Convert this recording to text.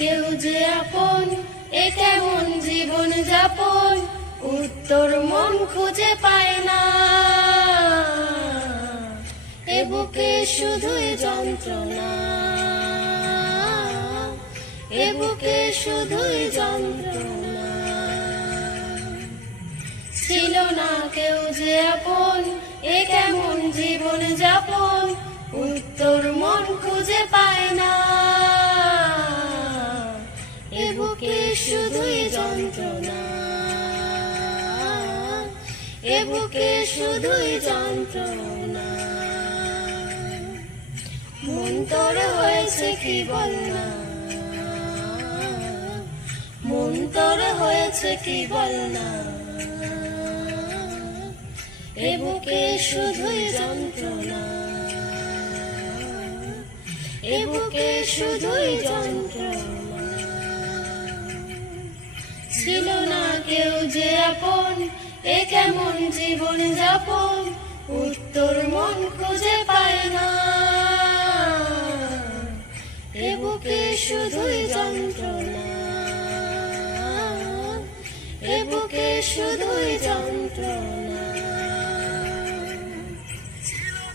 কেউ যে আপন, এ কেমন জীবন যাপন, উত্তর মন খুঁজে পায় না। এ বুকে শুধুই যন্ত্রণা, এ বুকে শুধুই যন্ত্রণা। ছিল না কেউ যে আপন, এ কেমন জীবন যাপন, উত্তর মন খুঁজে পায় না। এ বুকে শুধুই যন্ত্রণা, এ বুকে শুধুই যন্ত্রণা। মন তোর হয়েছে কি বল না, মন তোর হয়েছে কি বল না। এ বুকে শুধুই যন্ত্রণা, এ বুকে শুধুই যন্ত্রণা। ছিল না কেউ যে আপন, এ কেমন জীবন যাপন, উত্তর মন খুঁজে পায় না। এ বুকে শুধুই যন্ত্রণা, এ বুকে শুধুই যন্ত্রণা।